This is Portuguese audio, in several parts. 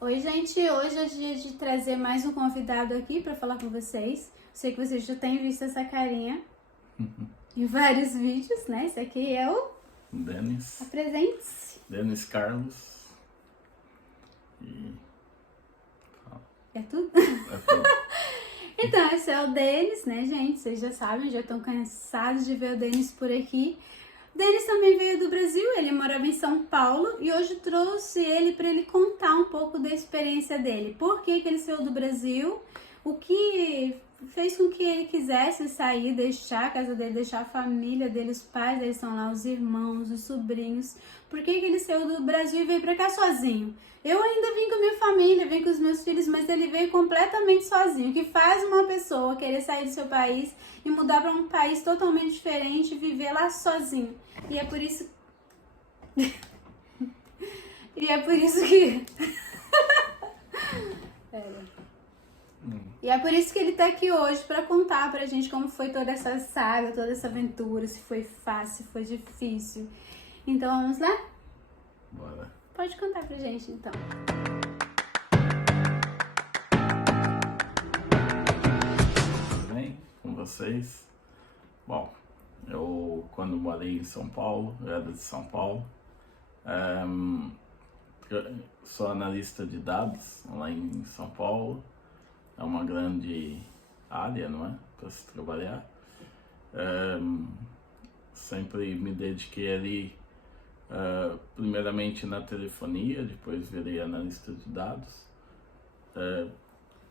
Oi, gente. Hoje é dia de trazer mais um convidado aqui para falar com vocês. Sei que vocês já têm visto essa carinha em vários vídeos, né? Esse aqui é o Denis. Apresente-se. Denis Carlos. E É tudo? é tudo. Então, esse é o Denis, né, gente? Vocês já sabem, já estão cansados de ver o Denis por aqui. O Denis também veio do Brasil, ele morava em São Paulo e hoje trouxe ele para ele contar um pouco da experiência dele. Por que que ele saiu do Brasil? O que fez com que ele quisesse sair, deixar a casa dele, deixar a família dele, os pais dele estão lá, os irmãos, os sobrinhos. Por que que ele saiu do Brasil e veio para cá sozinho? Eu ainda vim com a minha família, vim com os meus filhos, mas ele veio completamente sozinho. O que faz uma pessoa querer sair do seu país e mudar para um país totalmente diferente e viver lá sozinho? E é por isso... E é por isso que... E é por isso que ele tá aqui hoje para contar pra gente como foi toda essa saga, toda essa aventura, se foi fácil, se foi difícil. Então vamos lá? Bora. Pode contar pra gente então. Tudo bem com vocês? Bom, eu quando morei em São Paulo, eu era de São Paulo, sou analista de dados lá em São Paulo. É uma grande área, não é? Para se trabalhar. Sempre me dediquei ali, primeiramente na telefonia, depois virei analista de dados.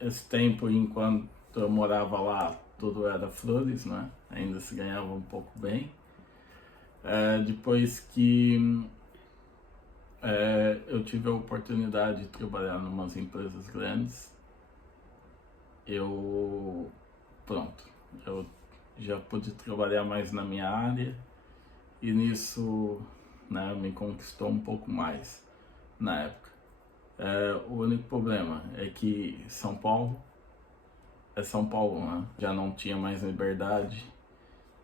Esse tempo, enquanto eu morava lá, tudo era flores, né? Ainda se ganhava um pouco bem. Depois que eu tive a oportunidade de trabalhar em umas empresas grandes, eu já pude trabalhar mais na minha área e nisso, né, me conquistou um pouco mais na época. O único problema é que São Paulo é São Paulo, né? Já não tinha mais liberdade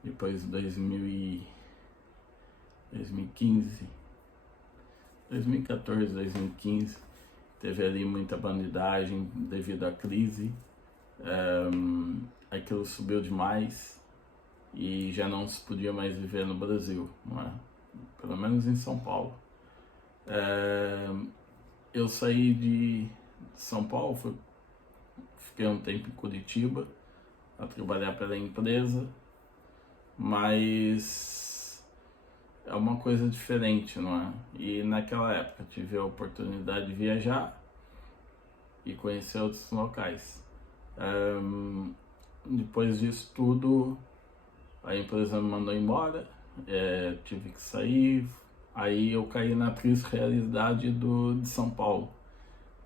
depois de 2015, 2014, 2015. Teve ali muita bandidagem devido à crise. Aquilo subiu demais e já não se podia mais viver no Brasil, não é? Pelo menos em São Paulo. Eu saí de São Paulo, fiquei um tempo em Curitiba a trabalhar pela empresa, mas é uma coisa diferente, não é? E naquela época tive a oportunidade de viajar e conhecer outros locais. Depois disso tudo, a empresa me mandou embora, tive que sair. Aí eu caí na triste realidade de São Paulo,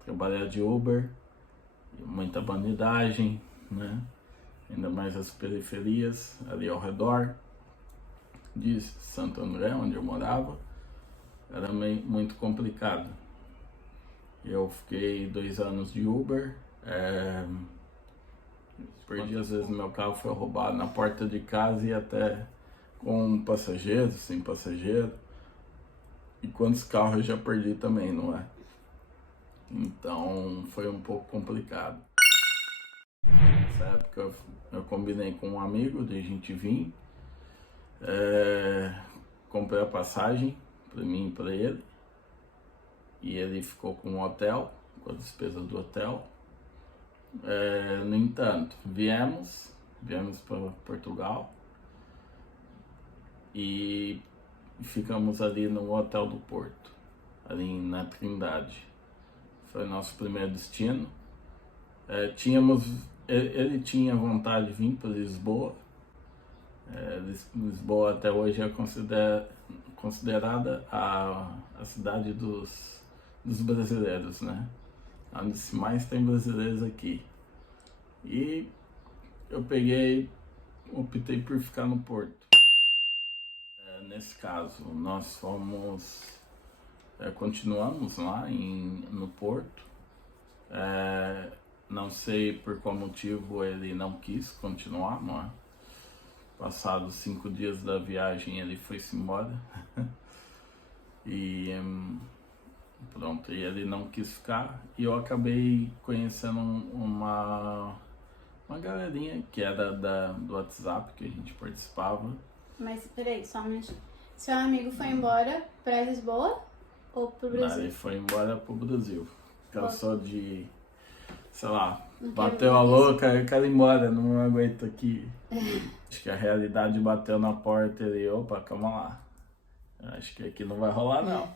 trabalhar de Uber, muita bandidagem, né? Ainda mais as periferias ali ao redor de Santo André, onde eu morava, era muito complicado. Eu fiquei 2 anos de Uber, perdi às vezes meu carro foi roubado na porta de casa e até com passageiro, sem passageiro. E quantos carros eu já perdi também, não é? Então foi um pouco complicado. Nessa época eu combinei com um amigo de a gente vir, comprei a passagem para mim e para ele, e ele ficou com um hotel, com a despesa do hotel. No entanto, viemos para Portugal e ficamos ali no Hotel do Porto, ali na Trindade. Foi nosso primeiro destino. Ele tinha vontade de vir para Lisboa. Lisboa até hoje é considerada a cidade dos brasileiros, né? Onde mais tem brasileiros aqui. E eu optei por ficar no Porto. Nesse caso, nós continuamos lá no Porto. Não sei por qual motivo ele não quis continuar, não é? Passados 5 dias da viagem ele foi-se embora. E Pronto, e ele não quis ficar e eu acabei conhecendo uma galerinha que era do WhatsApp que a gente participava. Mas peraí, só um minutinho. Seu amigo foi embora pra Lisboa ou pro Brasil? Ele foi embora pro Brasil. Cansou de, sei lá, Não quero bateu a isso. louca, eu quero ir embora, não aguento aqui. Acho que a realidade bateu na porta e ele, opa, calma lá. Acho que aqui não vai rolar não.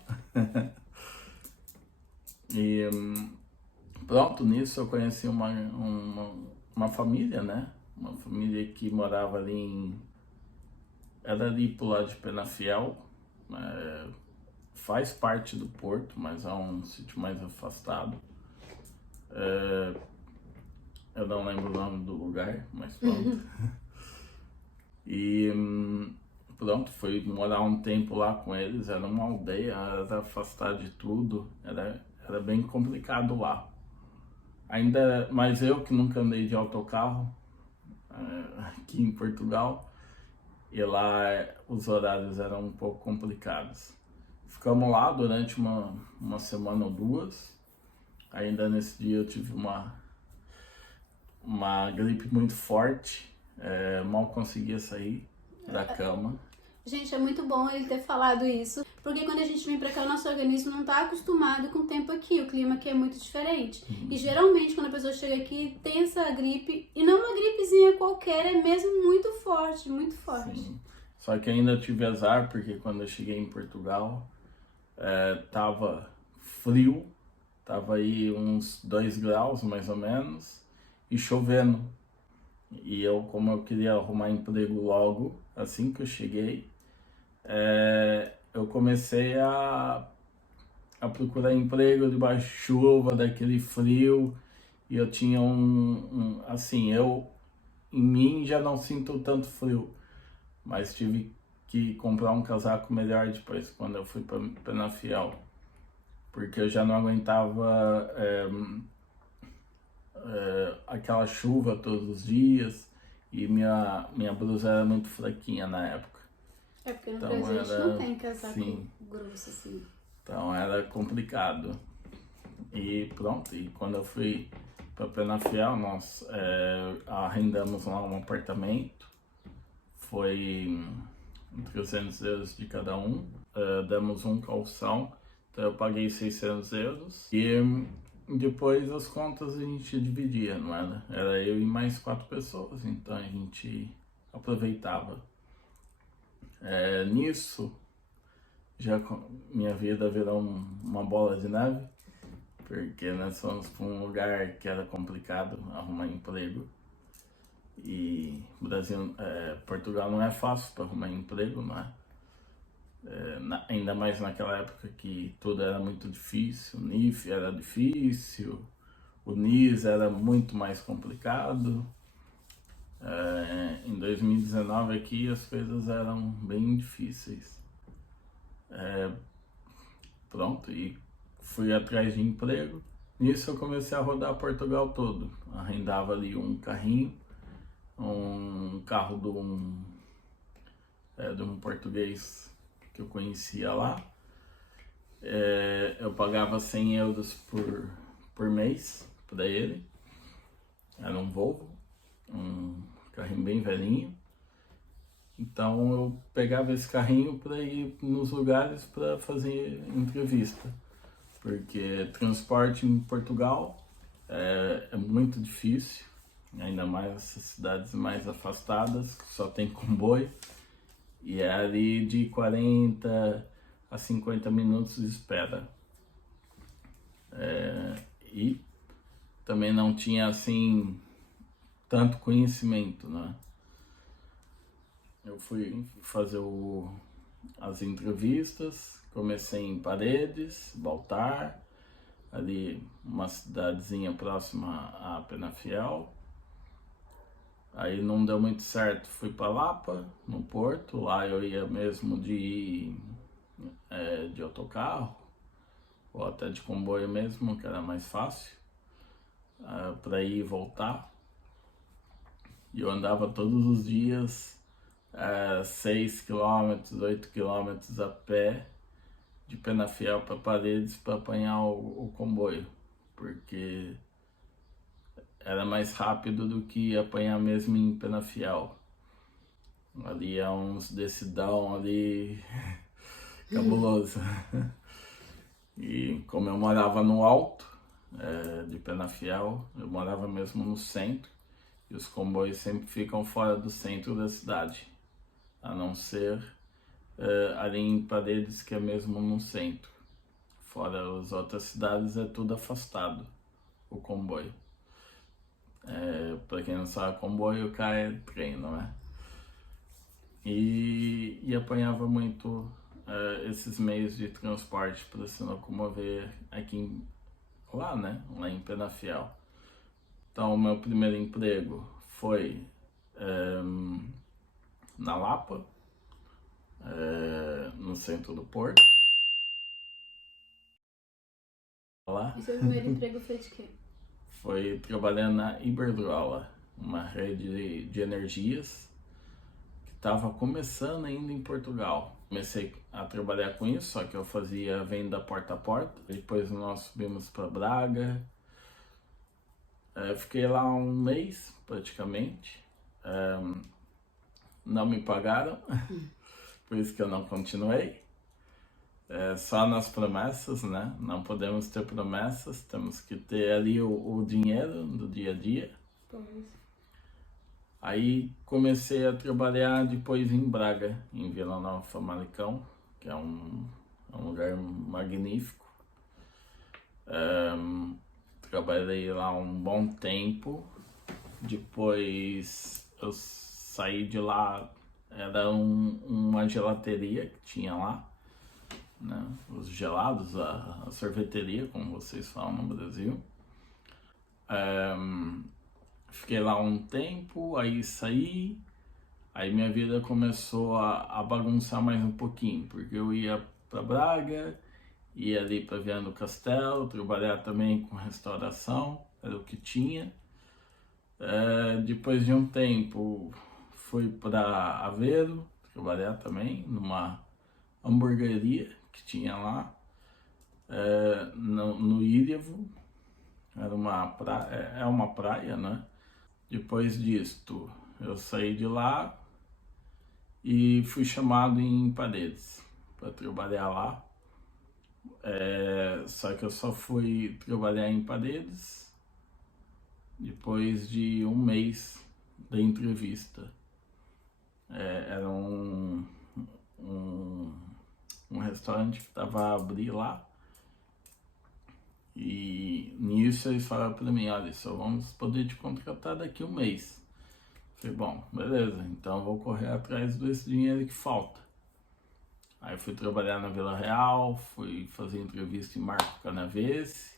E pronto, nisso eu conheci uma família, né? Uma família que morava era ali pro lado de Penafiel. Faz parte do Porto, mas é um sítio mais afastado. Eu não lembro o nome do lugar, mas pronto. E pronto, fui morar um tempo lá com eles. Era uma aldeia, era afastado de tudo. Era bem complicado lá. Ainda, mas eu que nunca andei de autocarro aqui em Portugal, e lá os horários eram um pouco complicados. Ficamos lá durante uma semana ou duas. Ainda nesse dia eu tive uma gripe muito forte, mal conseguia sair da cama. Gente, é muito bom ele ter falado isso, porque quando a gente vem pra cá, o nosso organismo não tá acostumado com o tempo aqui, o clima aqui é muito diferente. E geralmente quando a pessoa chega aqui, tem essa gripe, e não uma gripezinha qualquer, é mesmo muito forte, muito forte. Sim. Só que ainda tive azar, porque quando eu cheguei em Portugal, tava frio, tava aí uns 2 graus mais ou menos, e chovendo. E eu, como eu queria arrumar emprego logo, assim que eu cheguei, eu comecei a procurar emprego debaixo de chuva, daquele frio, e eu tinha assim, em mim já não sinto tanto frio, mas tive que comprar um casaco melhor depois, quando eu fui para Penafiel, porque eu já não aguentava aquela chuva todos os dias, e minha blusa era muito fraquinha na época. É porque no Então Brasil a gente não tem casaco sim. grosso assim. Então era complicado. E pronto, e quando eu fui para Penafiel, nós arrendamos lá um apartamento. Foi 300 euros de cada um. Demos um calção, então eu paguei 600 euros. E depois as contas a gente dividia, não era? Era eu e mais 4 pessoas, então a gente aproveitava. Nisso, minha vida virou uma bola de neve, porque nós fomos para um lugar que era complicado arrumar emprego. E Portugal não é fácil para arrumar emprego, não é? Ainda mais naquela época que tudo era muito difícil, o NIF era difícil, o NIS era muito mais complicado. Em 2019 aqui as coisas eram bem difíceis. Pronto, e fui atrás de emprego. Nisso eu comecei a rodar Portugal todo. Arrendava ali um carrinho, um carro de um português que eu conhecia lá. Eu pagava 100 euros por mês para ele. Era um Volvo, um carrinho bem velhinho. Então eu pegava esse carrinho para ir nos lugares para fazer entrevista, porque transporte em Portugal é muito difícil, ainda mais essas cidades mais afastadas, que só tem comboio, e é ali de 40 a 50 minutos de espera. E também não tinha assim tanto conhecimento, né? Eu fui fazer as entrevistas, comecei em Paredes, Baltar, ali uma cidadezinha próxima a Penafiel. Aí não deu muito certo, fui para Lapa, no Porto. Lá eu ia mesmo de autocarro, ou até de comboio mesmo, que era mais fácil, para ir e voltar. E eu andava todos os dias 6 km, 8 km a pé, de penafiel para Paredes para apanhar o comboio, porque era mais rápido do que apanhar mesmo em Penafiel. Ali é uns decidão ali cabuloso. E como eu morava no alto de Penafiel, eu morava mesmo no centro, e os comboios sempre ficam fora do centro da cidade, a não ser ali em Paredes, que é mesmo no centro. Fora as outras cidades é tudo afastado, o comboio. Para quem não sabe, comboio é trem, não é? E apanhava muito esses meios de transporte para se locomover lá, né? Lá em Penafiel. Então, o meu primeiro emprego foi na Lapa, no centro do Porto. Lá. E seu primeiro emprego foi de quê? Foi trabalhando na Iberdrola, uma rede de energias que estava começando ainda em Portugal. Comecei a trabalhar com isso, só que eu fazia venda porta a porta. Depois nós subimos para Braga. Fiquei lá um mês praticamente. Não me pagaram, por isso que eu não continuei. Só nas promessas, né? Não podemos ter promessas, temos que ter ali o dinheiro do dia a dia. Pois. Aí comecei a trabalhar depois em Braga, em Vila Nova Famalicão, que é um lugar magnífico. Trabalhei lá um bom tempo, depois eu saí de lá, era uma gelateria que tinha lá, né? Os gelados, a sorveteria, como vocês falam no Brasil. Fiquei lá um tempo, aí saí, aí minha vida começou a bagunçar mais um pouquinho, porque eu ia para Braga, ia ali para Viana do Castelo, trabalhar também com restauração, era o que tinha. Depois de um tempo fui para Aveiro, trabalhar também numa hamburgueria que tinha lá, no Ilhavo, era uma praia, né? Depois disto, eu saí de lá e fui chamado em Paredes para trabalhar lá. Só que eu só fui trabalhar em Paredes depois de um mês da entrevista. Era um restaurante que estava a abrir lá. E nisso eles falaram para mim, olha, só vamos poder te contratar daqui um mês. Falei, bom, beleza, então eu vou correr atrás desse dinheiro que falta. Aí fui trabalhar na Vila Real, fui fazer entrevista em Marco Canavese,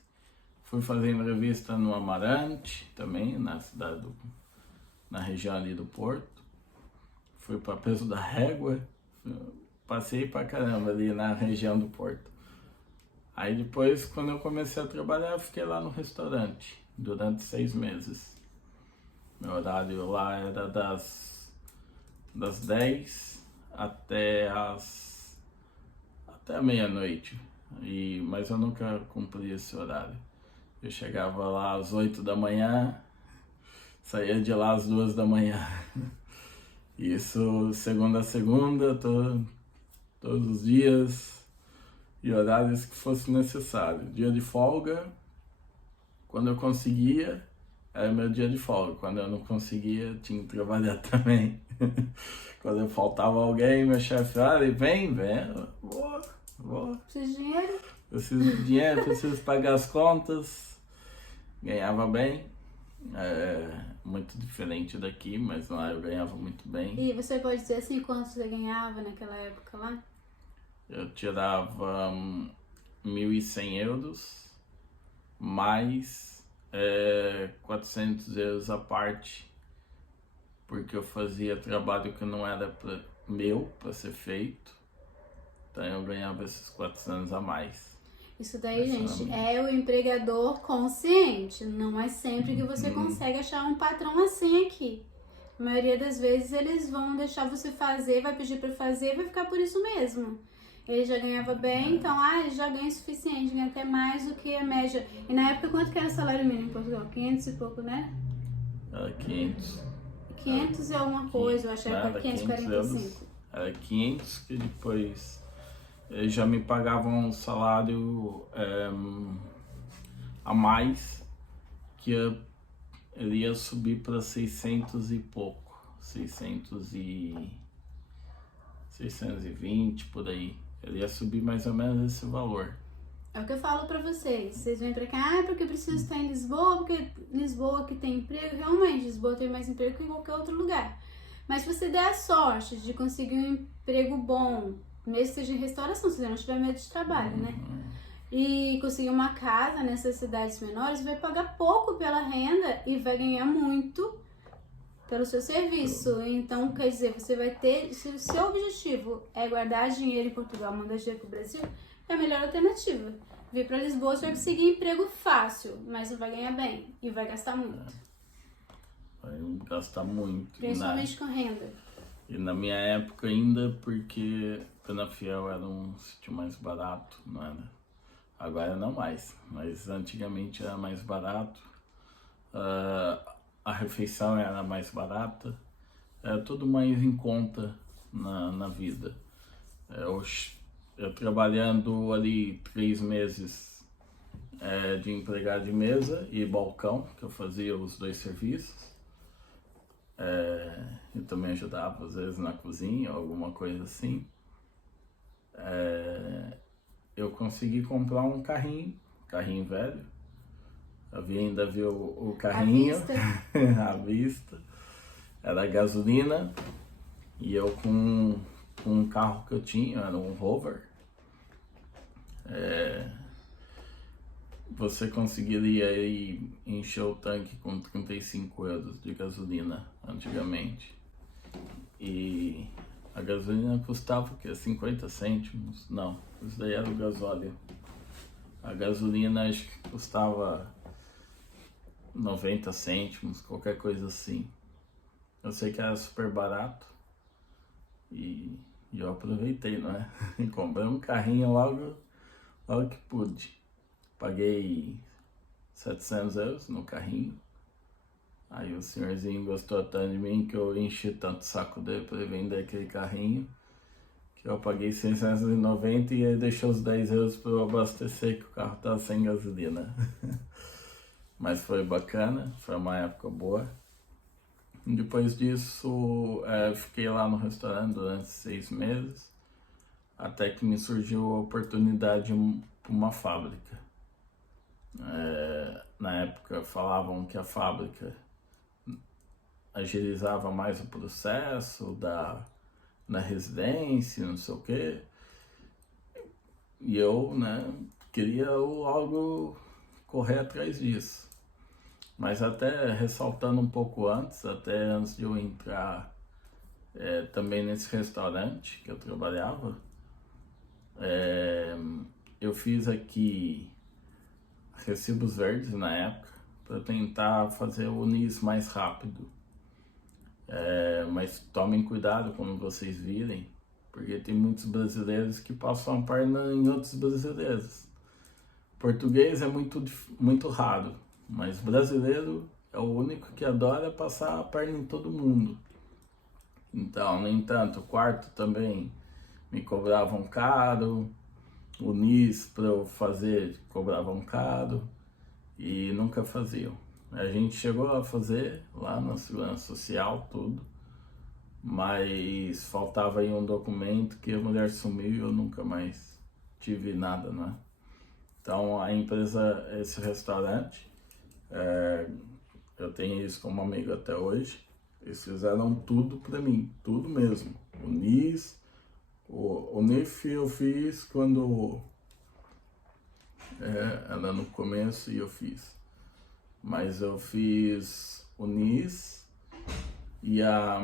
fui fazer entrevista no Amarante, também, na região ali do Porto. Fui para Peso da Régua, passei pra caramba ali na região do Porto. Aí depois, quando eu comecei a trabalhar, eu fiquei lá no restaurante durante 6 meses. Meu horário lá era das 10 até a meia-noite. Mas eu nunca cumpri esse horário. Eu chegava lá às 8 da manhã, saía de lá às 2 da manhã. Isso segunda a segunda, todos os dias. E horários que fosse necessário. Dia de folga, quando eu conseguia, era meu dia de folga. Quando eu não conseguia, tinha que trabalhar também. Quando eu faltava alguém, meu chefe, olha, vem, vou. Preciso de dinheiro? Preciso de dinheiro, preciso pagar as contas. Ganhava bem. Muito diferente daqui, mas lá eu ganhava muito bem. E você pode dizer assim, quanto você ganhava naquela época lá? Eu tirava 1.100 euros, mais 400 euros à parte, porque eu fazia trabalho que não era para ser feito, então eu ganhava esses 400 a mais. Isso daí, gente, é o empregador consciente, não é sempre que você consegue achar um patrão assim aqui. A maioria das vezes eles vão deixar você fazer, vai pedir para fazer e vai ficar por isso mesmo. Ele já ganhava bem, então ele já ganha o suficiente, ganha até mais do que a média. E na época, quanto que era o salário mínimo em Portugal? 500 e pouco, né? Era 500. 500 e alguma coisa, eu acho que era 545. Era 500 que depois eles já me pagavam um salário a mais, que ele ia subir para 600 e pouco. 620 por aí. Ele ia subir mais ou menos esse valor. É o que eu falo pra vocês. Vocês vêm pra cá, porque eu preciso estar em Lisboa, porque Lisboa que tem emprego. Realmente, Lisboa tem mais emprego que em qualquer outro lugar. Mas se você der a sorte de conseguir um emprego bom, mesmo que seja em restauração, se você não tiver medo de trabalho, né? E conseguir uma casa nessas cidades menores, vai pagar pouco pela renda e vai ganhar muito pelo seu serviço. Então, quer dizer, você vai ter, se o seu objetivo é guardar dinheiro em Portugal, mandar dinheiro pro Brasil, é a melhor alternativa. Vir para Lisboa, você vai conseguir emprego fácil, mas não vai ganhar bem e vai gastar muito. Vai gastar muito. Principalmente com renda. E na minha época ainda, porque Penafiel era um sítio mais barato, não era? Agora não mais, mas antigamente era mais barato. A refeição era mais barata, era tudo mais em conta na vida. Eu trabalhando ali 3 meses de empregado de mesa e balcão, que eu fazia os 2 serviços. Eu também ajudava às vezes na cozinha, alguma coisa assim. Eu consegui comprar um carrinho velho. Ainda vi o carrinho à vista. Era gasolina e eu com um carro que eu tinha, era um Rover. Você conseguiria aí encher o tanque com 35 euros de gasolina antigamente. E a gasolina custava o quê? 50 cêntimos? Não, isso daí era o gasóleo. A gasolina acho que custava 90 cêntimos, qualquer coisa assim. Eu sei que era super barato e eu aproveitei, não é? Comprei um carrinho logo que pude. Paguei 700 euros no carrinho. Aí o senhorzinho gostou tanto de mim que eu enchi tanto o saco dele para ele vender aquele carrinho, que eu paguei 690 e ele deixou os 10 euros para eu abastecer, que o carro estava sem gasolina. Mas foi bacana, foi uma época boa. Depois disso, fiquei lá no restaurante durante 6 meses, até que me surgiu a oportunidade para uma fábrica. Na época falavam que a fábrica agilizava mais o processo na residência, não sei o quê. E eu, queria logo correr atrás disso. Mas até ressaltando um pouco antes, até antes de eu entrar também nesse restaurante que eu trabalhava, eu fiz aqui recibos verdes na época para tentar fazer o NIS mais rápido. Mas tomem cuidado quando vocês virem, porque tem muitos brasileiros que passam a perna em outros brasileiros. Português é muito raro, mas brasileiro é o único que adora passar a perna em todo mundo. Então, no entanto, o quarto também me cobravam caro, o NIS para eu fazer cobravam caro e nunca faziam. A gente chegou a fazer lá na Segurança Social, tudo, mas faltava aí um documento que a mulher sumiu e eu nunca mais tive nada, né? Então a empresa, esse restaurante, eu tenho isso como amigo até hoje, eles fizeram tudo pra mim, tudo mesmo. O NIS, o NIF eu fiz quando era no começo e eu fiz. Mas eu fiz o NIS e a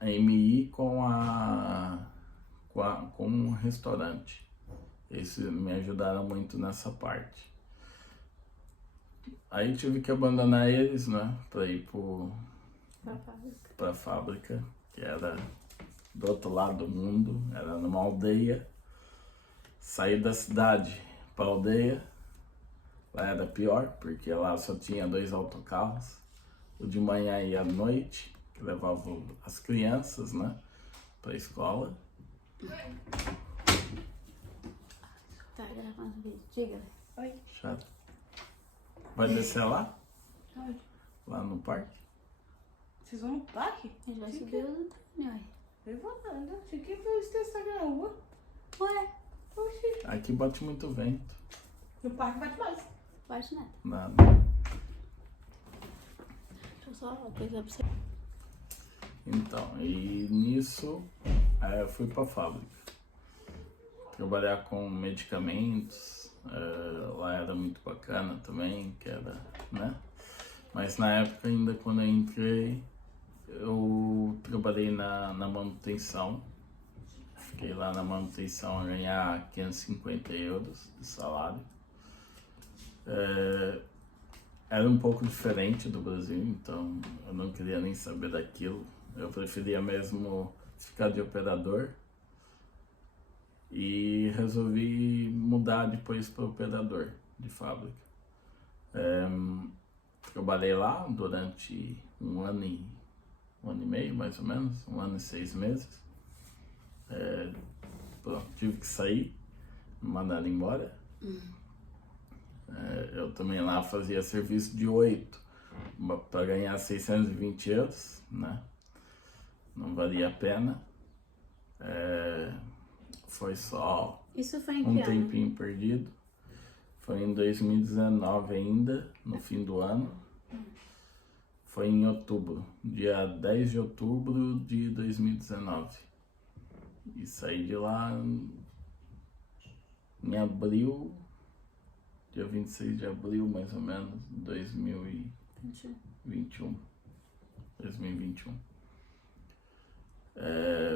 MI com o restaurante. Eles me ajudaram muito nessa parte. Aí tive que abandonar eles, né, para ir para a fábrica, que era do outro lado do mundo, era numa aldeia. Saí da cidade para aldeia, lá era pior, porque lá só tinha 2 autocarros, o de manhã e à noite, que levavam as crianças, né, para a escola. Tá gravando vídeo, diga. Oi. Chato. Vai descer lá? Onde? Lá no parque? Vocês vão no parque? A gente vai subir o trem, ué. Eu vou nada. Você quer ver o Instagram na rua? Ué, Oxi. Aqui bate muito vento. No parque bate mais. pode nada. Nada. Deixa eu só coisa pra você. Então, e nisso eu fui para a fábrica. Trabalhar com medicamentos, lá era muito bacana também, que era, né? Mas na época ainda quando eu entrei, eu trabalhei na manutenção. Fiquei lá na manutenção a ganhar 550 euros de salário. Era um pouco diferente do Brasil, então eu não queria nem saber daquilo. Eu preferia mesmo ficar de operador. E resolvi mudar depois para operador de fábrica. Trabalhei lá durante um ano e meio, mais ou menos, 1 ano e 6 meses. Pronto, tive que sair, me mandaram embora. Eu também lá fazia serviço de 8 para ganhar 620 euros, né? Não valia a pena. Foi só Isso foi em um que ano? tempinho perdido. Foi em 2019 ainda, no fim do ano. Foi em outubro, dia 10 de outubro de 2019. E saí de lá em abril, dia 26 de abril mais ou menos, 2021. 2021.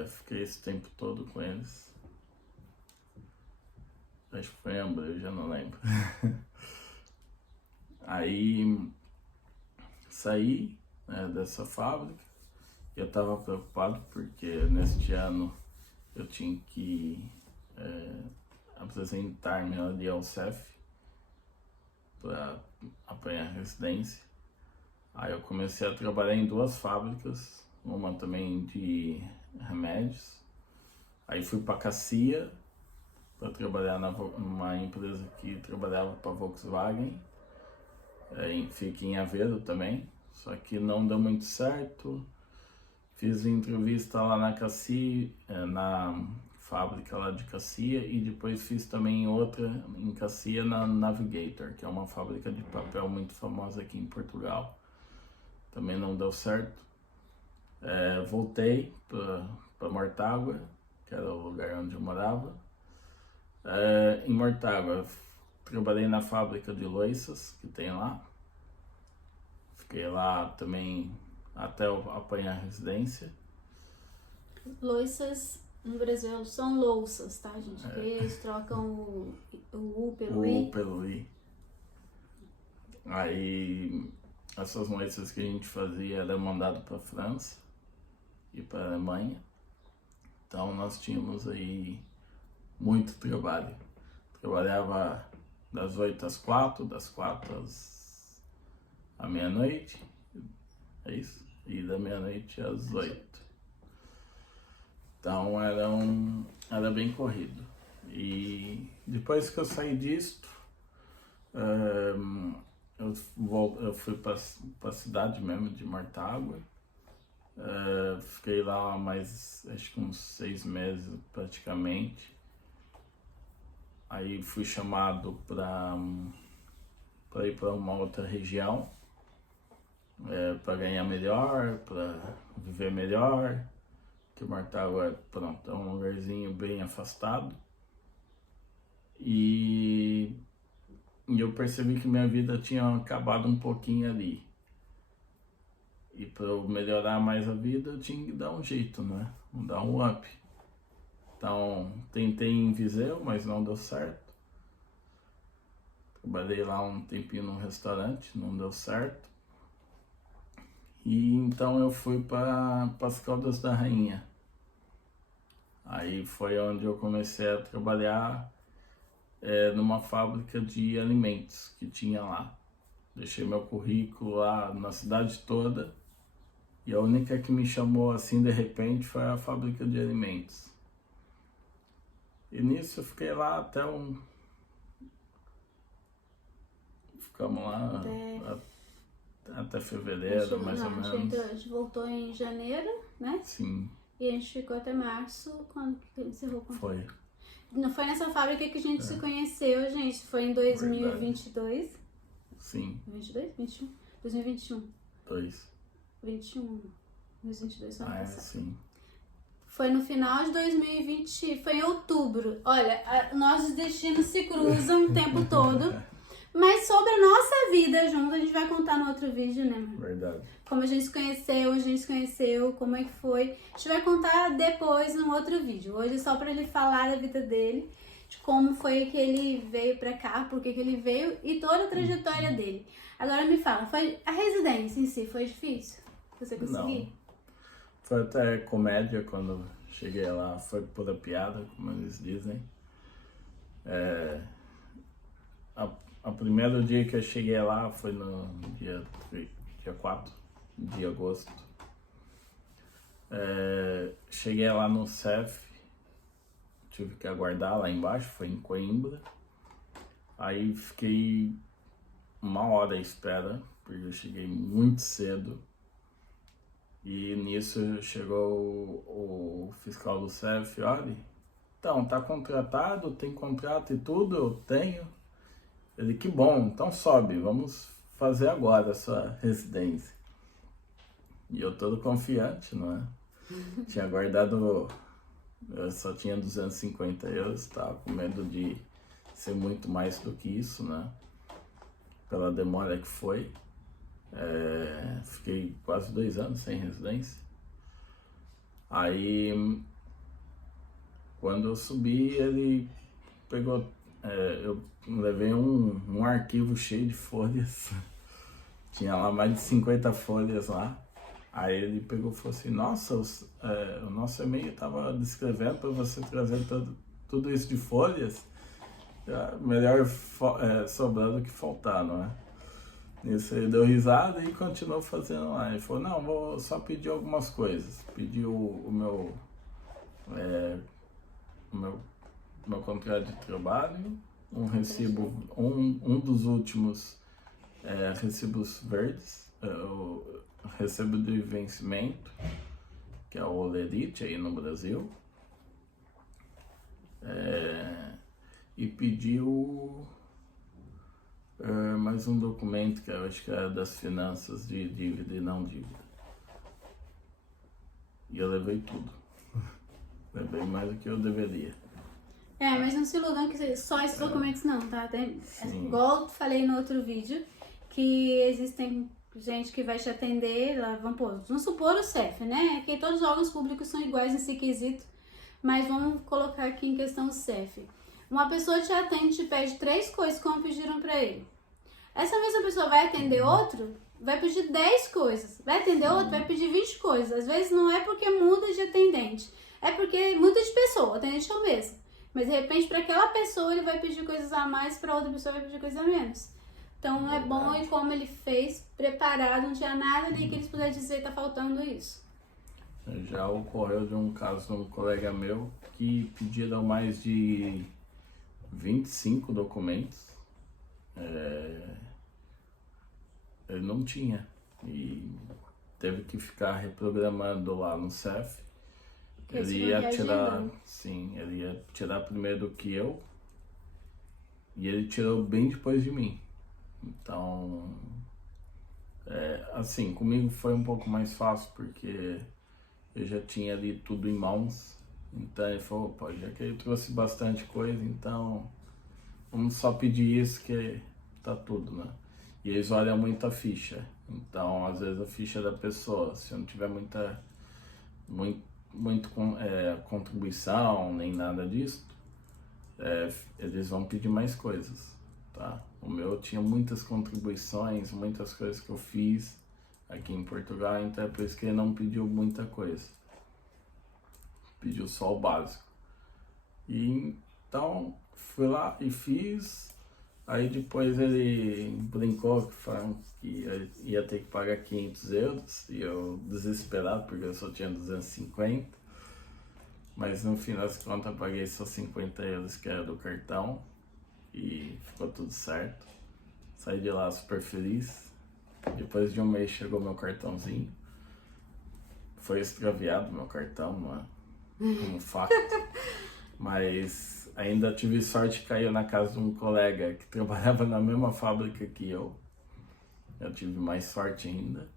Fiquei esse tempo todo com eles. Acho que foi em abril, já não lembro. Aí saí, né, dessa fábrica. Eu estava preocupado porque neste ano eu tinha que apresentar-me ali ao CEF para apanhar residência. Aí eu comecei a trabalhar em 2 fábricas, uma também de remédios. Aí fui para Cacia para trabalhar numa empresa que trabalhava para Volkswagen, fica em Aveiro também, só que não deu muito certo. Fiz entrevista lá na Cacia, na fábrica lá de Cacia, e depois fiz também outra em Cacia na Navigator, que é uma fábrica de papel muito famosa aqui em Portugal. Também não deu certo. Voltei para Mortágua, que era o lugar onde eu morava. Em Mortágua, trabalhei na fábrica de louças que tem lá. Fiquei lá também até eu apanhar residência. Louças no Brasil são louças, tá, gente? Porque eles trocam o U pelo I. O pelo I. Aí essas louças que a gente fazia era mandado para França e para Alemanha. Então nós tínhamos aí muito trabalho. Trabalhava das 8 às 4, das 4 à meia-noite, é isso? E da meia-noite às 8. Então era bem corrido. E depois que eu saí disto, eu fui para a cidade mesmo de Mortágua. Fiquei lá mais, acho que uns 6 meses praticamente. Aí fui chamado para ir para uma outra região, para ganhar melhor, para viver melhor. Que Mortágua é um lugarzinho bem afastado. E eu percebi que minha vida tinha acabado um pouquinho ali. E para eu melhorar mais a vida, eu tinha que dar um jeito, né? Dar um up. Então, tentei em Viseu, mas não deu certo. Trabalhei lá um tempinho num restaurante, não deu certo. E então eu fui para as Caldas da Rainha. Aí foi onde eu comecei a trabalhar numa fábrica de alimentos que tinha lá. Deixei meu currículo lá na cidade toda e a única que me chamou assim de repente foi a fábrica de alimentos. E nisso eu fiquei lá ficamos lá até fevereiro, mais ou menos. A gente voltou em janeiro, né? Sim. E a gente ficou até março, quando que encerrou o contrato. Foi. Não foi nessa fábrica que a gente se conheceu, gente. Foi em 2022. Sim. 22? 21? 2021. 21. 2022 foi ano passado. Sim. Foi no final de 2020, foi em outubro. Olha, nossos destinos se cruzam o tempo todo. Mas sobre a nossa vida junto, a gente vai contar no outro vídeo, né? Verdade. Como a gente se conheceu, como é que foi. A gente vai contar depois no outro vídeo. Hoje é só pra ele falar da vida dele, de como foi que ele veio pra cá, por que ele veio e toda a trajetória dele. Agora me fala, foi a residência em si foi difícil? Você conseguiu? Não. Foi até comédia quando cheguei lá, foi pura piada, como eles dizem. O primeiro dia que eu cheguei lá foi no dia 4 de agosto. Cheguei lá no CEF, tive que aguardar lá embaixo, foi em Coimbra. Aí fiquei 1 hora à espera, porque eu cheguei muito cedo. E nisso chegou o fiscal do CEF, olha, então, tá contratado, tem contrato e tudo, eu tenho. Ele, que bom, então sobe, vamos fazer agora a sua residência. E eu todo confiante, não é? Tinha guardado, eu só tinha 250 euros, estava com medo de ser muito mais do que isso, né? Pela demora que foi. Fiquei quase 2 anos sem residência. Aí, quando eu subi, ele pegou, eu levei um arquivo cheio de folhas, tinha lá mais de 50 folhas lá. Aí ele pegou e falou assim, nossa, o nosso e-mail estava descrevendo para você trazer tudo isso de folhas, melhor sobrar do que faltar, não é? Nisso ele deu risada e continuou fazendo lá. Ele falou, não, vou só pedir algumas coisas. Pediu o meu contrato de trabalho, um recibo, um dos últimos recibos verdes, o recibo de vencimento, que é o Olerite aí no Brasil. E pediu mais um documento que eu acho que é das finanças de dívida e não dívida. E eu levei tudo. Levei mais do que eu deveria. Mas não se iludam que só esses documentos não, tá? Igual eu falei no outro vídeo, que existem gente que vai te atender, lá, vamos supor o CEF, né? Que todos os órgãos públicos são iguais nesse quesito, mas vamos colocar aqui em questão o CEF. Uma pessoa te atende, te pede 3 coisas como pediram pra ele. Essa mesma pessoa vai atender outro, vai pedir 10 coisas. Vai atender outro, vai pedir 20 coisas. Às vezes não é porque muda de atendente, é porque muda de pessoa, o atendente é o mesmo. Mas de repente para aquela pessoa ele vai pedir coisas a mais, para outra pessoa vai pedir coisas a menos. Então é bom e como ele fez, preparado, não tinha nada ali que eles pudessem dizer que tá faltando isso. Já ocorreu de um caso de um colega meu que pediram mais de 25 documentos. Ele não tinha e teve que ficar reprogramando lá no CEF. Ele ia tirar, ele ia tirar primeiro do que eu e ele tirou bem depois de mim. Então, assim, comigo foi um pouco mais fácil porque eu já tinha ali tudo em mãos. Então ele falou, pô, já que ele trouxe bastante coisa, então vamos só pedir isso que tá tudo, né? E eles olham muito a ficha. Então, às vezes a ficha da pessoa, se não tiver muita contribuição, nem nada disso, eles vão pedir mais coisas, tá? O meu tinha muitas contribuições, muitas coisas que eu fiz aqui em Portugal, então é por isso que ele não pediu muita coisa. Pediu só o básico. E então fui lá e fiz. Aí depois ele brincou que ia ter que pagar 500 euros. E eu desesperado, porque eu só tinha 250. Mas no fim das contas eu paguei só 50 euros que era do cartão. E ficou tudo certo. Saí de lá super feliz. Depois de um mês chegou meu cartãozinho. Foi extraviado meu cartão, mano. Um fato. Mas ainda tive sorte que caiu na casa de um colega que trabalhava na mesma fábrica que eu. Eu tive mais sorte ainda.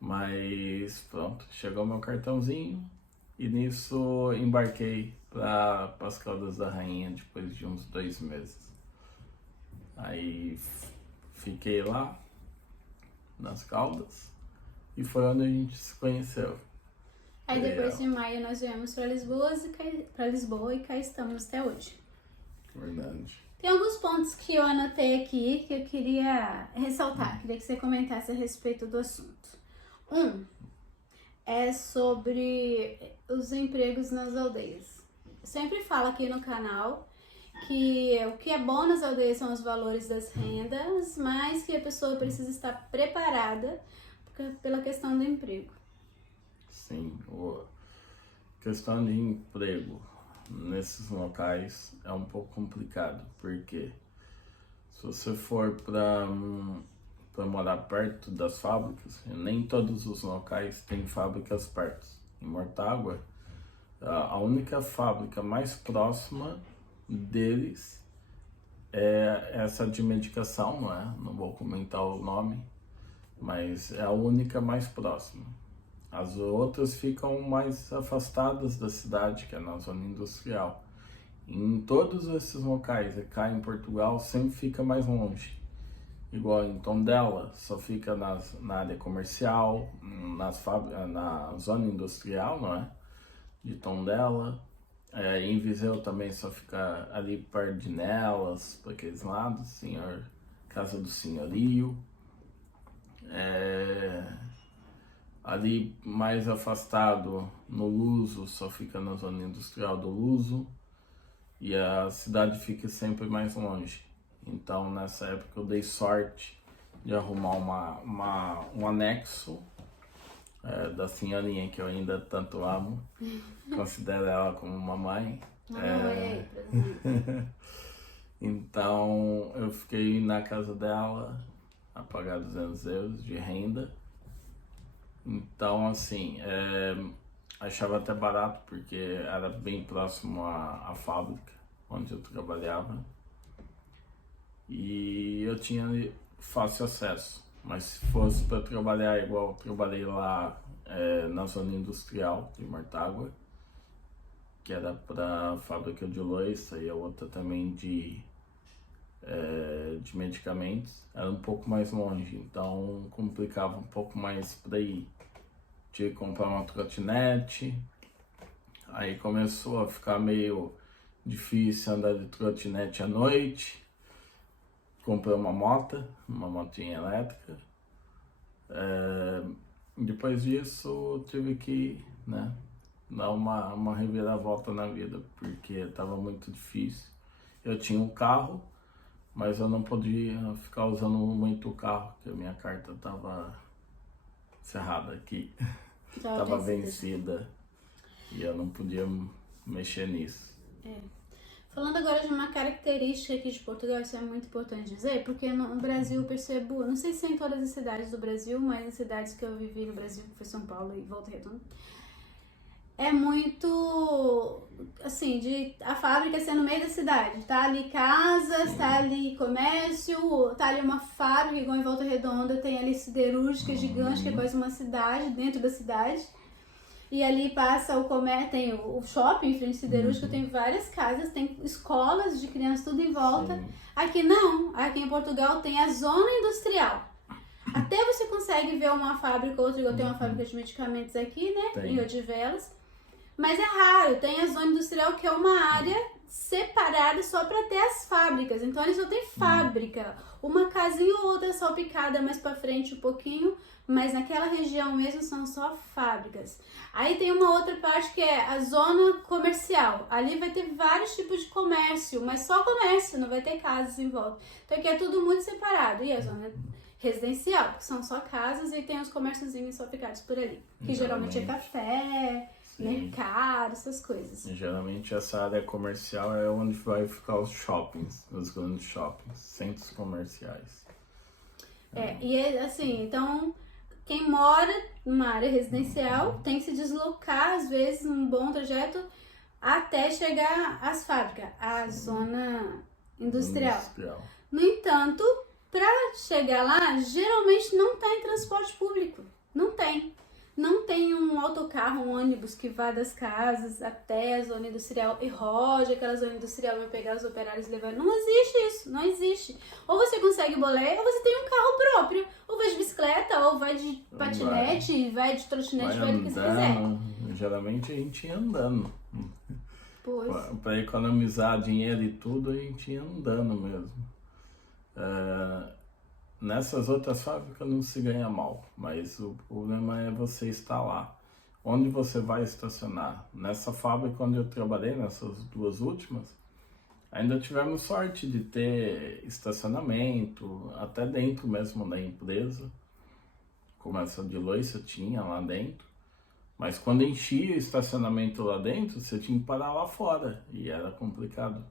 Mas pronto, chegou meu cartãozinho. E nisso embarquei para as Caldas da Rainha depois de uns 2 meses. Aí fiquei lá nas Caldas e foi onde a gente se conheceu. Aí depois de maio nós viemos para Lisboa e cá estamos até hoje. Verdade. Tem alguns pontos que eu anotei aqui que eu queria ressaltar, queria que você comentasse a respeito do assunto. É sobre os empregos nas aldeias. Eu sempre falo aqui no canal que o que é bom nas aldeias são os valores das rendas, mas que a pessoa precisa estar preparada pela questão do emprego. Sim, a questão de emprego nesses locais é um pouco complicado, porque se você for para morar perto das fábricas, nem todos os locais têm fábricas perto. Em Mortágua, a única fábrica mais próxima deles é essa de medicação, não é? Não vou comentar o nome, mas é a única mais próxima. As outras ficam mais afastadas da cidade, que é na zona industrial. Em todos esses locais, e cá em Portugal, sempre fica mais longe. Igual em Tondela, só fica na área comercial, na zona industrial, não é? De Tondela. Em Viseu também só fica ali perto de Nelas, para aqueles lados, Casa do Senhorio. Ali mais afastado, no Luso, só fica na zona industrial do Luso. E a cidade fica sempre mais longe. Então nessa época eu dei sorte de arrumar um anexo da senhorinha que eu ainda tanto amo. Considero ela como uma mãe. Então eu fiquei na casa dela a pagar 200 euros de renda. Então assim, achava até barato porque era bem próximo à fábrica onde eu trabalhava. E eu tinha fácil acesso, mas se fosse para trabalhar igual eu trabalhei lá na zona industrial de Mortágua, que era para fábrica de louça e a outra também de medicamentos, era um pouco mais longe, então complicava um pouco mais para ir. Tive que comprar uma trotinete, aí começou a ficar meio difícil andar de trotinete à noite. Comprei uma motinha elétrica. Depois disso, tive que dar uma reviravolta na vida, porque estava muito difícil. Eu tinha um carro, mas eu não podia ficar usando muito o carro, porque a minha carta estava cerrada aqui, estava vencida, e eu não podia mexer nisso. Falando agora de uma característica aqui de Portugal, isso é muito importante dizer, porque no Brasil eu percebo, não sei se é em todas as cidades do Brasil, mas nas cidades que eu vivi no Brasil, que foi São Paulo e Volta Redonda, é muito, assim, a fábrica ser no meio da cidade, tá ali casas, tá ali comércio, tá ali uma fábrica, igual em Volta Redonda, tem ali siderúrgica gigante, que é quase uma cidade, dentro da cidade. E ali passa o comércio, tem o shopping em frente à siderúrgica, tem várias casas, tem escolas de crianças, tudo em volta. Sim. Aqui não, aqui em Portugal tem a zona industrial. Até você consegue ver uma fábrica, outra, igual tem uma fábrica de medicamentos aqui, né, em Odivelas. Mas é raro, tem a zona industrial que é uma área separada só para ter as fábricas. Então eles só tem fábrica. Uma casinha ou outra salpicada mais pra frente um pouquinho, mas naquela região mesmo são só fábricas. Aí tem uma outra parte que é a zona comercial. Ali vai ter vários tipos de comércio, mas só comércio, não vai ter casas em volta. Então aqui é tudo muito separado. E a zona residencial, que são só casas, e tem os comérciozinhos salpicados por ali. Que geralmente é café, mercado, essas coisas. E geralmente essa área comercial é onde vai ficar os shoppings, os grandes shoppings, centros comerciais. E é assim, então quem mora numa área residencial tem que se deslocar, às vezes, um bom trajeto até chegar às fábricas, à zona industrial. No entanto, para chegar lá, geralmente não tem transporte público. Não tem. Não tem um autocarro, um ônibus que vá das casas até a zona industrial e rode aquela zona industrial para pegar os operários e levar. Não existe isso, não existe. Ou você consegue boleia, ou você tem um carro próprio. Ou vai de bicicleta, ou vai de patinete, vai de trotinete, vai do que você quiser. Geralmente a gente ia andando. Pois. Para economizar dinheiro e tudo, a gente ia andando mesmo. Nessas outras fábricas não se ganha mal, mas o problema é você estar lá. Onde você vai estacionar? Nessa fábrica onde eu trabalhei, nessas duas últimas, ainda tivemos sorte de ter estacionamento, até dentro mesmo da empresa, como essa de Loiça tinha lá dentro. Mas quando enchia o estacionamento lá dentro, você tinha que parar lá fora, e era complicado.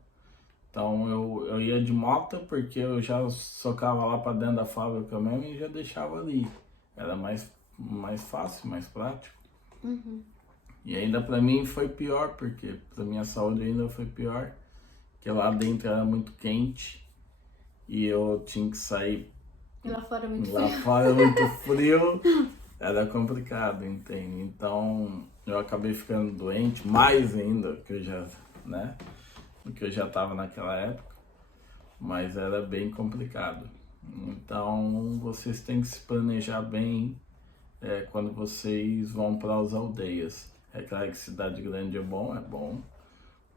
Então eu ia de moto porque eu já socava lá para dentro da fábrica mesmo e já deixava ali. Era mais fácil, mais prático. E ainda para mim foi pior, porque para minha saúde ainda foi pior, porque lá dentro era muito quente e eu tinha que sair. E lá fora é muito Lá frio. fora é muito frio, era complicado, entende? Então eu acabei ficando doente, mais ainda, que eu já, né? Que eu já estava naquela época, mas era bem complicado. Então vocês têm que se planejar bem quando vocês vão para as aldeias. É claro que cidade grande é bom,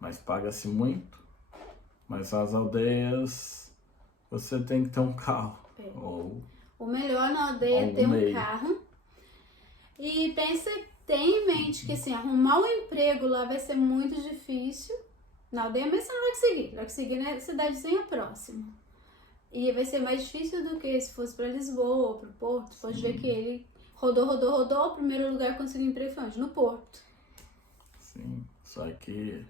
mas paga-se muito. Mas as aldeias você tem que ter um carro. O melhor na aldeia é ter um carro. E tenha em mente que assim, arrumar um emprego lá vai ser muito difícil. Na aldeia mesmo você não vai conseguir na cidadezinha próxima. E vai ser mais difícil do que se fosse para Lisboa ou para o Porto. Pode ver que ele rodou, o primeiro lugar que conseguiu emprego foi onde? No Porto. Sim, só que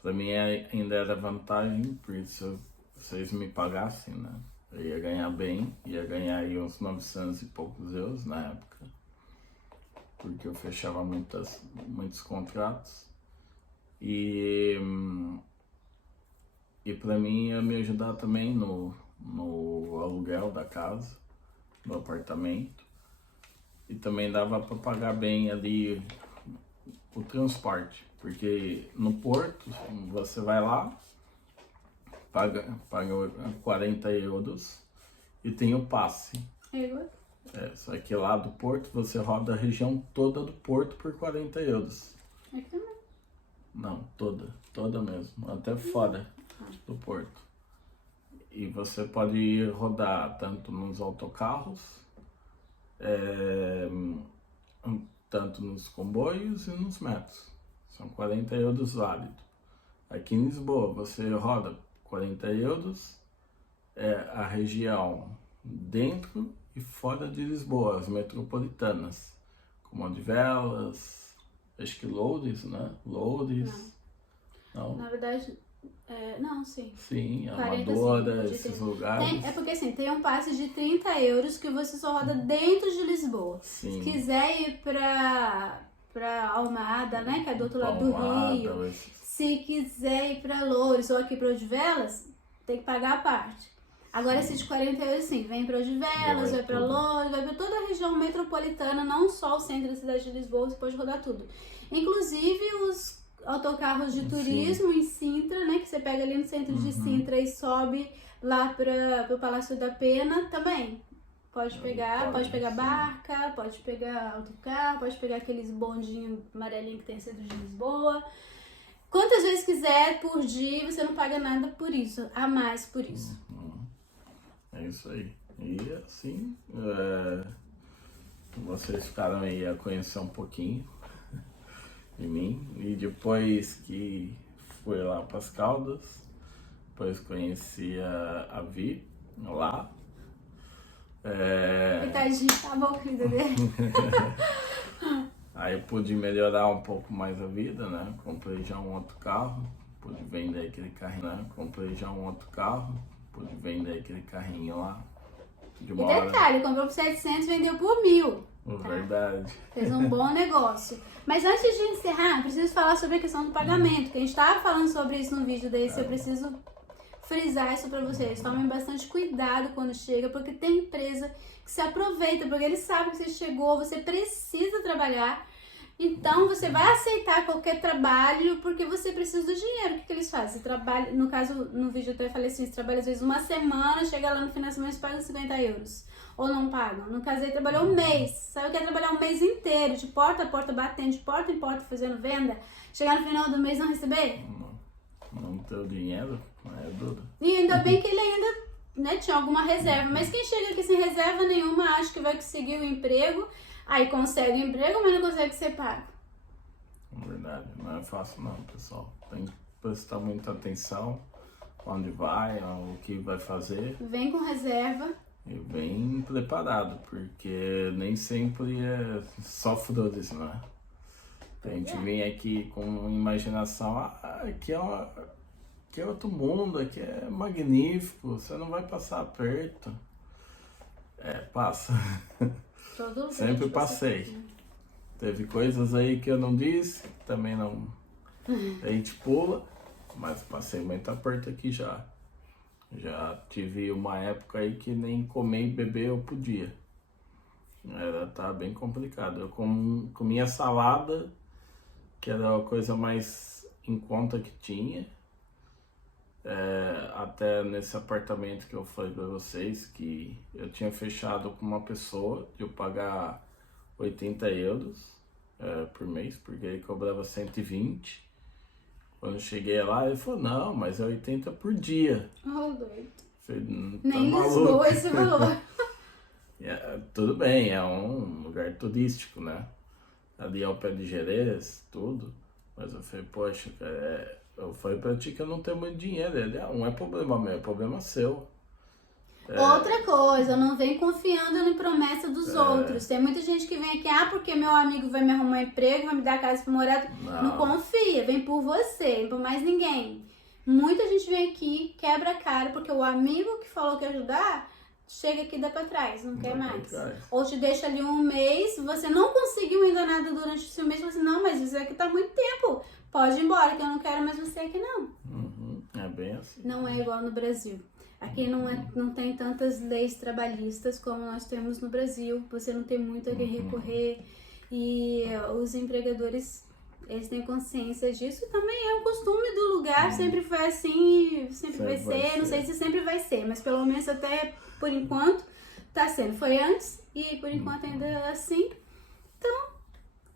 para mim ainda era vantagem, por isso vocês me pagassem, né? Eu ia ganhar bem, ia ganhar aí uns 900 e poucos euros na época, porque eu fechava muitos contratos. E para mim ia me ajudar também no aluguel da casa, do apartamento. E também dava para pagar bem ali o transporte, porque no Porto você vai lá, paga 40 euros e tem o passe. Só que lá do Porto você roda a região toda do Porto por 40 euros. Aqui também. Não, toda mesmo, até fora do Porto. E você pode rodar tanto nos autocarros, tanto nos comboios e nos metros. São 40 euros válido. Aqui em Lisboa você roda 40 euros, a região dentro e fora de Lisboa, as metropolitanas, como Odivelas, acho que Loures, né? Loures. Não. Na verdade, não, sim. Sim, Amadora, esses lugares. É porque assim, tem um passe de 30 euros que você só roda dentro de Lisboa. Sim. Se quiser ir pra Almada, né? Que é do outro lado do Rio. Se quiser ir pra Loures ou aqui pra Odivelas, tem que pagar a parte. Agora esse de 40 euros sim, vem para Odivelas, vai para Loures, vai para toda a região metropolitana, não só o centro da cidade de Lisboa, você pode rodar tudo. Inclusive os autocarros de turismo em Sintra, né, que você pega ali no centro de Sintra e sobe lá para o Palácio da Pena, também. Pode pegar barca, pode pegar autocarro, pode pegar aqueles bondinhos amarelinhos que tem no centro de Lisboa. Quantas vezes quiser por dia, você não paga nada por isso, a mais por isso. É isso aí. E assim, vocês ficaram aí a conhecer um pouquinho de mim. E depois que fui lá para as Caldas, depois conheci a Vi lá. Coitadinho, tá bom, cuida dele. Aí pude melhorar um pouco mais a vida, né? Comprei já um outro carro, pude vender aquele carrinho, né? Comprei já um outro carro, pude vender aquele carrinho lá. De E uma hora. detalhe, comprou por 700 e vendeu por 1.000. Verdade. Fez um bom negócio. Mas antes de encerrar, eu preciso falar sobre a questão do pagamento, que a gente estava falando sobre isso no vídeo desse, eu preciso frisar isso para vocês. Tomem bastante cuidado quando chega, porque tem empresa que se aproveita, porque eles sabem que você chegou, você precisa trabalhar, então você vai aceitar qualquer trabalho porque você precisa do dinheiro. O que eles fazem? Você trabalha, no caso, no vídeo eu até falei assim, você trabalha às vezes uma semana, chega lá no final da semana e paga 50 euros. Ou não pagam. No caso, ele trabalhou um mês. Sabe o que é trabalhar um mês inteiro, de porta a porta, batendo de porta em porta, fazendo venda? Chegar no final do mês e não receber? Não ter o dinheiro, é duro. E ainda bem que ele ainda, né, tinha alguma reserva. Mas quem chega aqui sem reserva nenhuma, acha que vai conseguir o emprego, aí consegue o emprego, mas não consegue ser pago. Verdade, não é fácil não, pessoal. Tem que prestar muita atenção onde vai, o que vai fazer. Vem com reserva. E bem preparado, porque nem sempre é só flores, não é? A gente vem aqui com imaginação, aqui é outro mundo, aqui é magnífico, você não vai passar aperto. Passa. Todo lugar Sempre que você passei. for. Teve coisas aí que eu não disse, também não. A gente pula, mas passei muito aperto aqui já. Já tive uma época aí que nem comer e beber eu podia. Tá bem complicado. Eu comia salada, que era a coisa mais em conta que tinha. Até nesse apartamento que eu falei pra vocês, que eu tinha fechado com uma pessoa de eu pagar 80 euros por mês, porque ele cobrava 120. Quando eu cheguei lá, ele falou, não, mas é 80 por dia. Oh, doido. Falei, tá Nem maluco. Lisboa esse valor. Tudo bem, é um lugar turístico, né? Ali ao pé de Gerês, tudo. Mas eu falei, poxa, cara, eu falei pra ti que eu não tenho muito dinheiro. Ele, não é problema meu, é problema seu. Outra coisa, não vem confiando em promessa dos outros. Tem muita gente que vem aqui, porque meu amigo vai me arrumar emprego, vai me dar casa pra morar. Não confia, vem por você, vem por mais ninguém. Muita gente vem aqui, quebra a cara, porque o amigo que falou que ia ajudar, chega aqui e dá pra trás, não quer mais. Ou te deixa ali um mês, você não conseguiu ainda nada durante esse mês, você, não, mas isso aqui tá muito tempo. Pode ir embora, que eu não quero mais você aqui não. É bem assim. Não é igual no Brasil. Aqui não tem tantas leis trabalhistas como nós temos no Brasil. Você não tem muito a quem recorrer. E os empregadores, eles têm consciência disso. Também é um costume do lugar. Sempre foi assim e sempre vai ser. Não sei se sempre vai ser, mas pelo menos até por enquanto tá sendo. Foi antes e por enquanto ainda é assim. Então,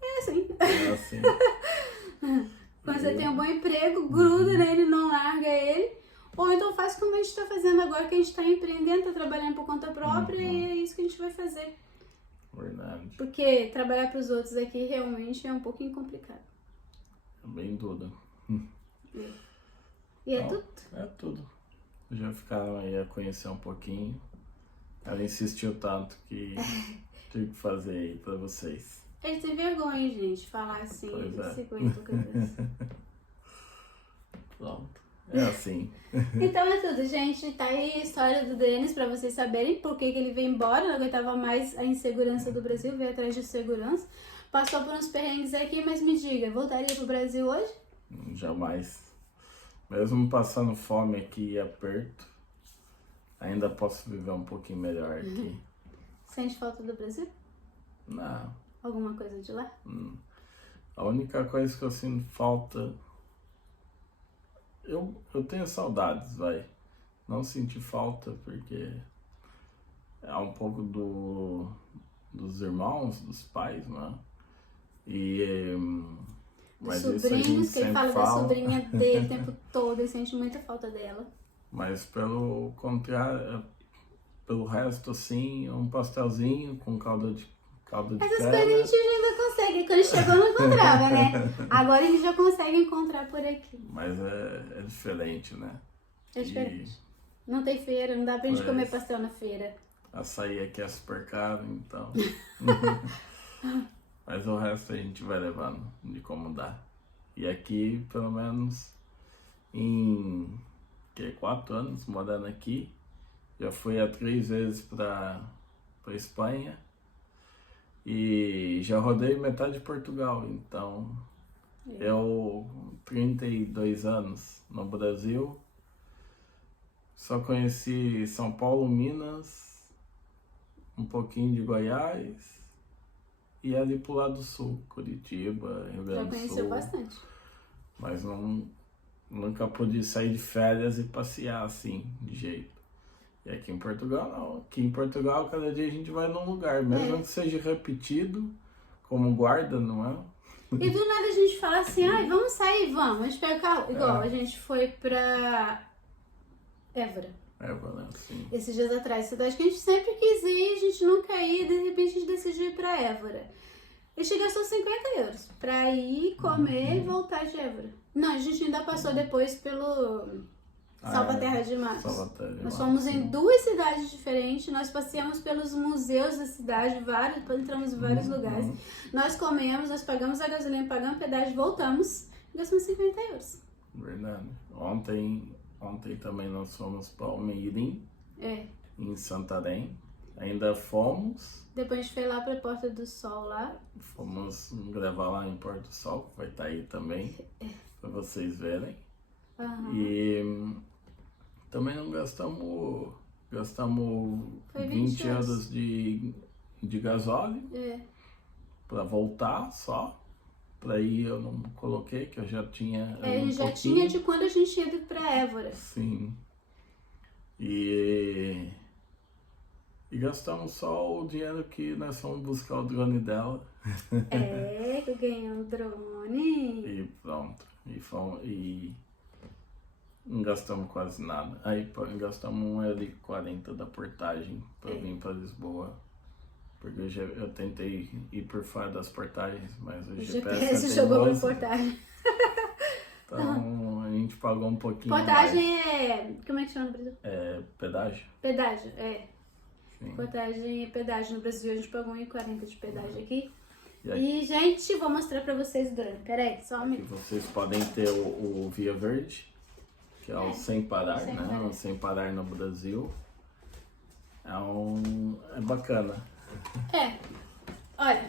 é assim. É assim. Quando você tem um bom emprego, gruda nele, não larga ele. Ou então faz como a gente está fazendo agora, que a gente está empreendendo, está trabalhando por conta própria e é isso que a gente vai fazer. Verdade. Porque trabalhar para os outros aqui realmente é um pouquinho complicado. É bem duro. E é tudo. É tudo. Já ficaram aí a conhecer um pouquinho. Ela insistiu tanto que tive que fazer aí pra vocês. A gente tem vergonha, gente, falar assim, se aguenta cabeça. Pronto. É assim. Então é tudo, gente. Tá aí a história do Denis pra vocês saberem por que ele veio embora. Não aguentava mais a insegurança do Brasil, veio atrás de segurança. Passou por uns perrengues aqui, mas me diga, voltaria pro Brasil hoje? Jamais. Mesmo passando fome aqui e aperto, ainda posso viver um pouquinho melhor aqui. Sente falta do Brasil? Não. Alguma coisa de lá? A única coisa que eu sinto falta... Eu tenho saudades, vai. Não senti falta porque é um pouco dos irmãos, dos pais, né? Mas Dos isso a gente sobrinhos, que ele sempre fala da sobrinha dele o tempo todo, ele sente muita falta dela. Mas pelo contrário, pelo resto, assim, um pastelzinho com calda de Essas pedra. coisas a gente ainda consegue. Quando chegou não encontrava, né? Agora a gente já consegue encontrar por aqui. Mas é diferente, né? É diferente. Não tem feira, não dá pra gente Pois. comer pastel na feira. Açaí aqui é super caro, então. Mas o resto a gente vai levando de como dá. E aqui, pelo menos, em 4 anos morando aqui, já fui 3 vezes para Espanha e já rodei metade de Portugal. Então, eu, 32 anos no Brasil, só conheci São Paulo, Minas, um pouquinho de Goiás e ali pro lado sul, Curitiba, Rio Já Grande do conheceu Sul. bastante. Mas nunca pude sair de férias e passear assim, de jeito. E aqui em Portugal não. Aqui em Portugal cada dia a gente vai num lugar, mesmo que seja repetido, como guarda, não é? E do nada a gente fala assim, ai, vamos sair, vamos. A gente pega o carro. Igual, a gente foi pra Évora. Né? Assim. Esses dias atrás, cidade que a gente sempre quis ir, a gente nunca ia, de repente a gente decidiu ir pra Évora. E a gente gastou 50 euros pra ir, comer e voltar de Évora. Não, a gente ainda passou depois pelo Salvaterra de Matos. Salvaterra de Nós Matos, fomos em sim. 2 cidades diferentes, nós passeamos pelos museus da cidade, entramos em vários lugares. Nós comemos, nós pagamos a gasolina, pagamos pedágio, voltamos e gastamos 50 euros. Verdade. Ontem também nós fomos para Almeirim, em Santarém. Ainda fomos. Depois a gente foi lá pra Porta do Sol lá. Fomos gravar lá em Porto Sol, que vai estar aí também, para vocês verem. E também não gastamos Foi 20 20 euros. euros de gasóleo para voltar só. Para ir eu não coloquei, que eu já tinha. A gente já tinha de quando a gente ia pra Évora. Sim. E gastamos só o dinheiro que nós fomos buscar o drone dela. Que eu ganhei um drone. E pronto. E não gastamos quase nada. Aí gastamos €1,40 da portagem para vir para Lisboa. Porque eu tentei ir por fora das portagens, mas o GPS jogou pra teimoso. portagem. Então a gente pagou um pouquinho Portagem mais. como é que chama no Brasil? É pedágio? Pedágio, Sim. Portagem e pedágio no Brasil, a gente pagou R$1,40 de pedágio aqui. E aqui, E, gente, vou mostrar pra vocês o drone. Peraí, só um aqui minuto. vocês podem ter o Via Verde, que é o Sem Parar, Sem né? Parar. O Sem Parar no Brasil. É bacana. Olha.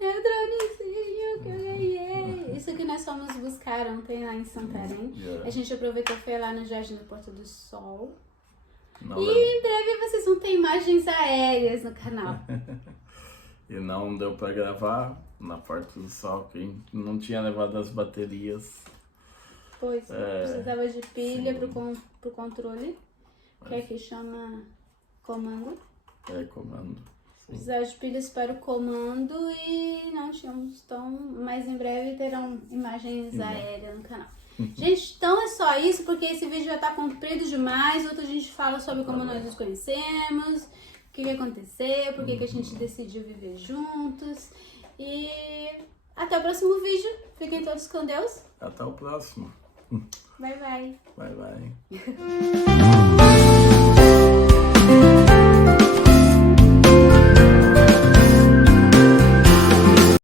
É o dronezinho que eu ganhei. Isso que nós fomos buscar ontem lá em Santarém. A gente aproveitou e foi lá no Jardim da Porta do Sol. Não E em breve vocês vão ter imagens aéreas no canal. E não deu pra gravar na Porta do Sol, que a gente não tinha levado as baterias. Pois, precisava de pilha sim. pro controle, que aqui chama comando. Comando. Sim. Precisava de pilhas para o comando e não tínhamos, então, mas em breve terão imagens aéreas no canal. Gente, então é só isso, porque esse vídeo já tá comprido demais. Outro a gente fala sobre como nós nos conhecemos, o que aconteceu, por que a gente decidiu viver juntos. E até o próximo vídeo. Fiquem todos com Deus. Até o próximo. Bye, bye. Bye, bye.